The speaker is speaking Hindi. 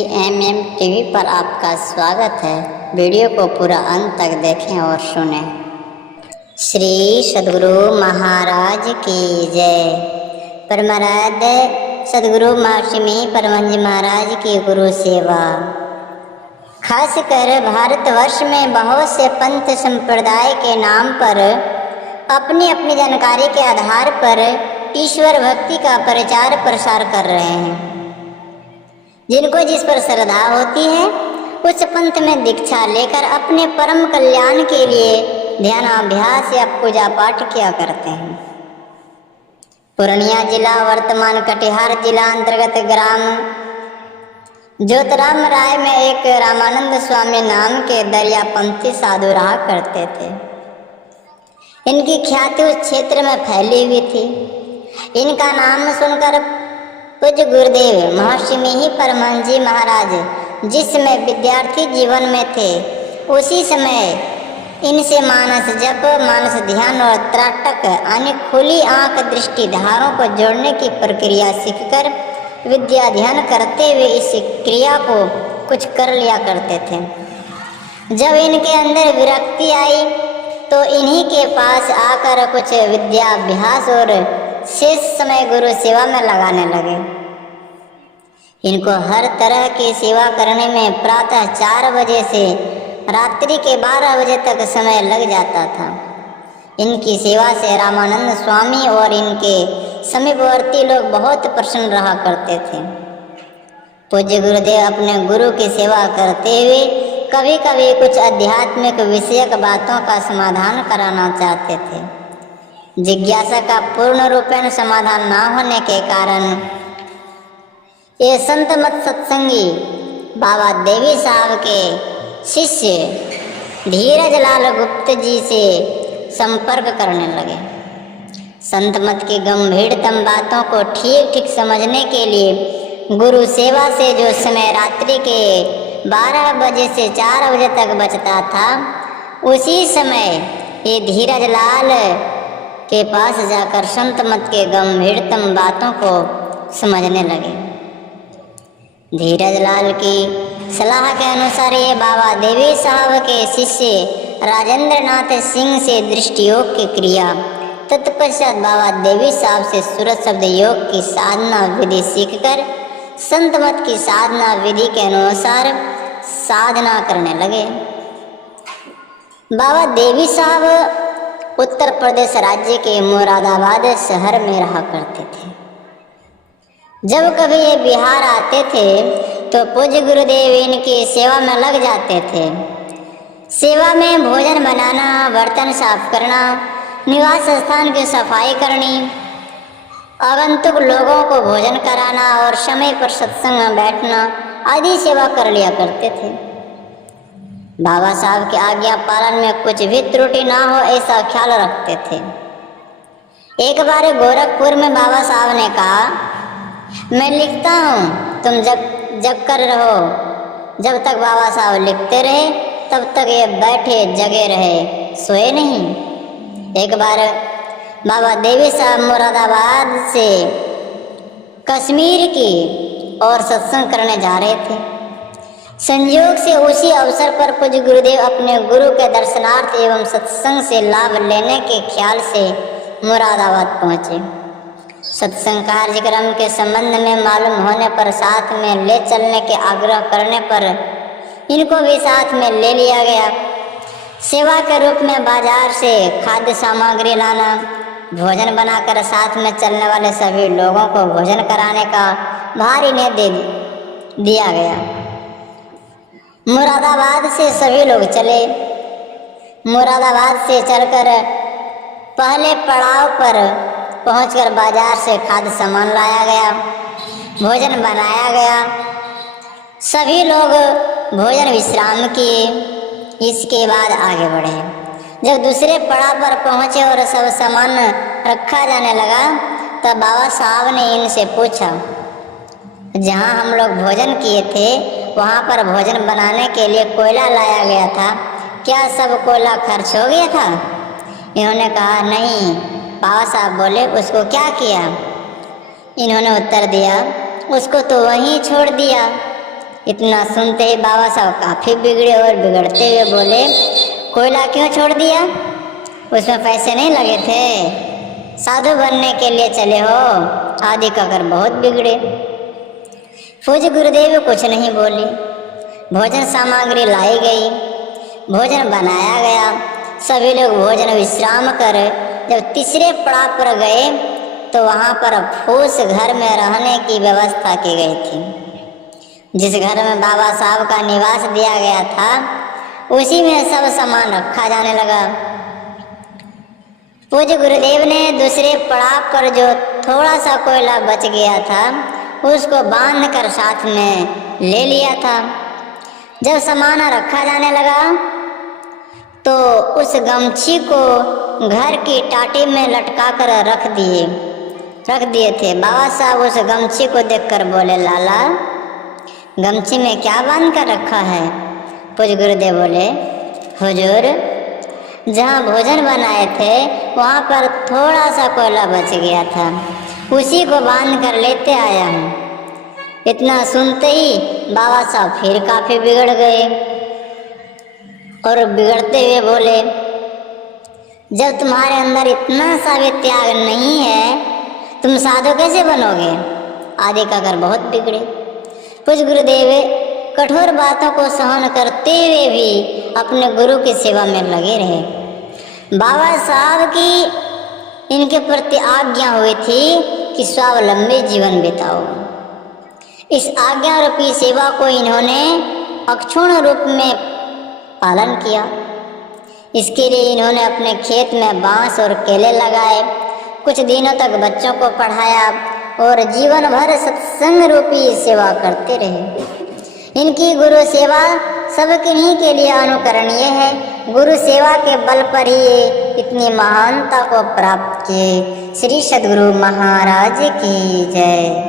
SBMM टीवी पर आपका स्वागत है। वीडियो को पूरा अंत तक देखें और सुनें। श्री सद्गुरु महाराज की जय। परमाराध्य सद्गुरु महर्षि परमहंस महाराज की गुरु सेवा। खासकर भारतवर्ष में बहुत से पंथ संप्रदाय के नाम पर अपनी अपनी जानकारी के आधार पर ईश्वर भक्ति का प्रचार प्रसार कर रहे हैं। जिनको जिस पर श्रद्धा होती है उस पंथ में दीक्षा लेकर अपने परम कल्याण के लिए ध्यानाभ्यास या पूजा पाठ किया करते हैं। पूर्णिया जिला वर्तमान कटिहार जिला अंतर्गत ग्राम ज्योतिराम राय में एक रामानंद स्वामी नाम के दरियापंथी साधु रहा करते थे। इनकी ख्याति उस क्षेत्र में फैली हुई थी। इनका नाम सुनकर पूज्य गुरुदेव महर्षि परमहंस जी महाराज जिस समय विद्यार्थी जीवन में थे उसी समय इनसे मानस जप, मानस ध्यान और त्राटक यानी खुली आंख दृष्टि धारों को जोड़ने की प्रक्रिया सीखकर विद्या ध्यान करते हुए इस क्रिया को कुछ कर लिया करते थे। जब इनके अंदर विरक्ति आई तो इन्हीं के पास आकर कुछ विद्याभ्यास और शेष समय गुरु सेवा में लगाने लगे। इनको हर तरह की सेवा करने में प्रातः 4 बजे से रात्रि के 12 बजे तक समय लग जाता था। इनकी सेवा से रामानंद स्वामी और इनके समीपवर्ती लोग बहुत प्रसन्न रहा करते थे। पूज्य गुरुदेव अपने गुरु की सेवा करते हुए कभी कभी कुछ आध्यात्मिक विषयक बातों का समाधान कराना चाहते थे। जिज्ञासा का पूर्ण रूपेण समाधान न होने के कारण ये संत मत सत्संगी बाबा देवी साहब के शिष्य धीरज लाल गुप्त जी से संपर्क करने लगे। संत मत की गंभीरतम बातों को ठीक ठीक समझने के लिए गुरु सेवा से जो समय रात्रि के 12 बजे से 4 बजे तक बचता था उसी समय ये धीरज लाल के पास जाकर संत मत के गंभीरतम बातों को समझने लगे। धीरज लाल की सलाह के अनुसार ये बाबा देवी साहब के शिष्य राजेंद्र नाथ सिंह से दृष्टि योग की क्रिया, तत्पश्चात बाबा देवी साहब से सूरज शब्द योग की साधना विधि सीखकर संत मत की साधना विधि के अनुसार साधना करने लगे। बाबा देवी साहब उत्तर प्रदेश राज्य के मुरादाबाद शहर में रहा करते थे। जब कभी ये बिहार आते थे तो पूज्य गुरुदेव इनकी सेवा में लग जाते थे। सेवा में भोजन बनाना, बर्तन साफ करना, निवास स्थान की सफाई करनी, आगंतुक लोगों को भोजन कराना और समय पर सत्संग में बैठना आदि सेवा कर लिया करते थे। बाबा साहब की आज्ञा पालन में कुछ भी त्रुटि ना हो ऐसा ख्याल रखते थे। एक बार गोरखपुर में बाबा साहब ने कहा, मैं लिखता हूँ, तुम जग कर रहो। जब तक बाबा साहब लिखते रहे तब तक ये बैठे जगे रहे, सोए नहीं। एक बार बाबा देवी साहब मुरादाबाद से कश्मीर की और सत्संग करने जा रहे थे। संयोग से उसी अवसर पर पूज्य गुरुदेव अपने गुरु के दर्शनार्थ एवं सत्संग से लाभ लेने के ख्याल से मुरादाबाद पहुँचे। सत्संग कार्यक्रम के संबंध में मालूम होने पर साथ में ले चलने के आग्रह करने पर इनको भी साथ में ले लिया गया। सेवा के रूप में बाजार से खाद्य सामग्री लाना, भोजन बनाकर साथ में चलने वाले सभी लोगों को भोजन कराने का भार इन्हें दे दिया गया। मुरादाबाद से सभी लोग चले। मुरादाबाद से चलकर पहले पड़ाव पर पहुंचकर बाजार से खाद्य सामान लाया गया, भोजन बनाया गया। सभी लोग भोजन विश्राम किए। इसके बाद आगे बढ़े। जब दूसरे पड़ाव पर पहुंचे और सब सामान रखा जाने लगा तब बाबा साहब ने इनसे पूछा, जहां हम लोग भोजन किए थे वहां पर भोजन बनाने के लिए कोयला लाया गया था, क्या सब कोयला खर्च हो गया था? इन्होंने कहा, नहीं। बाबा साहब बोले, उसको क्या किया? इन्होंने उत्तर दिया, उसको तो वहीं छोड़ दिया। इतना सुनते ही बाबा साहब काफ़ी बिगड़े और बिगड़ते हुए बोले, कोयला क्यों छोड़ दिया? उसमें पैसे नहीं लगे थे? साधु बनने के लिए चले हो? आदि कहकर बहुत बिगड़े। पूज्य गुरुदेव कुछ नहीं बोले। भोजन सामग्री लाई गई, भोजन बनाया गया। सभी लोग भोजन विश्राम कर जब तीसरे पड़ाव पर गए तो वहाँ पर फूस घर में रहने की व्यवस्था की गई थी। जिस घर में बाबा साहब का निवास दिया गया था उसी में सब सामान रखा जाने लगा। पूज्य गुरुदेव ने दूसरे पड़ाव पर जो थोड़ा सा कोयला बच गया था उसको बांधकर साथ में ले लिया था। जब सामान रखा जाने लगा तो उस गमछी को घर की टाटी में लटका कर रख दिए थे। बाबा साहब उस गमछी को देखकर बोले, लाला गमछी में क्या बांध कर रखा है? पूज्य गुरुदेव बोले, हुजूर जहाँ भोजन बनाए थे वहाँ पर थोड़ा सा कोयला बच गया था, उसी को बांध कर लेते आया हूँ। इतना सुनते ही बाबा साहब फिर काफ़ी बिगड़ गए और बिगड़ते हुए बोले, जब तुम्हारे अंदर इतना सा भी त्याग नहीं है तुम साधु कैसे बनोगे? आदि कहकर बहुत बिगड़े। पूज्य गुरुदेव कठोर बातों को सहन करते हुए भी अपने गुरु की सेवा में लगे रहे। बाबा साहब की इनके प्रति आज्ञा हुई थी कि स्वावलंबी जीवन बिताओ। इस आज्ञा रूपी सेवा को इन्होंने अक्षुण्ण रूप में पालन किया। इसके लिए इन्होंने अपने खेत में बांस और केले लगाए, कुछ दिनों तक बच्चों को पढ़ाया और जीवन भर सत्संग रूपी सेवा करते रहे। इनकी गुरु सेवा सबके नहीं के लिए अनुकरणीय है। गुरु सेवा के बल पर ही इतनी महानता को प्राप्त किए। श्री सद्गुरु महाराज की जय।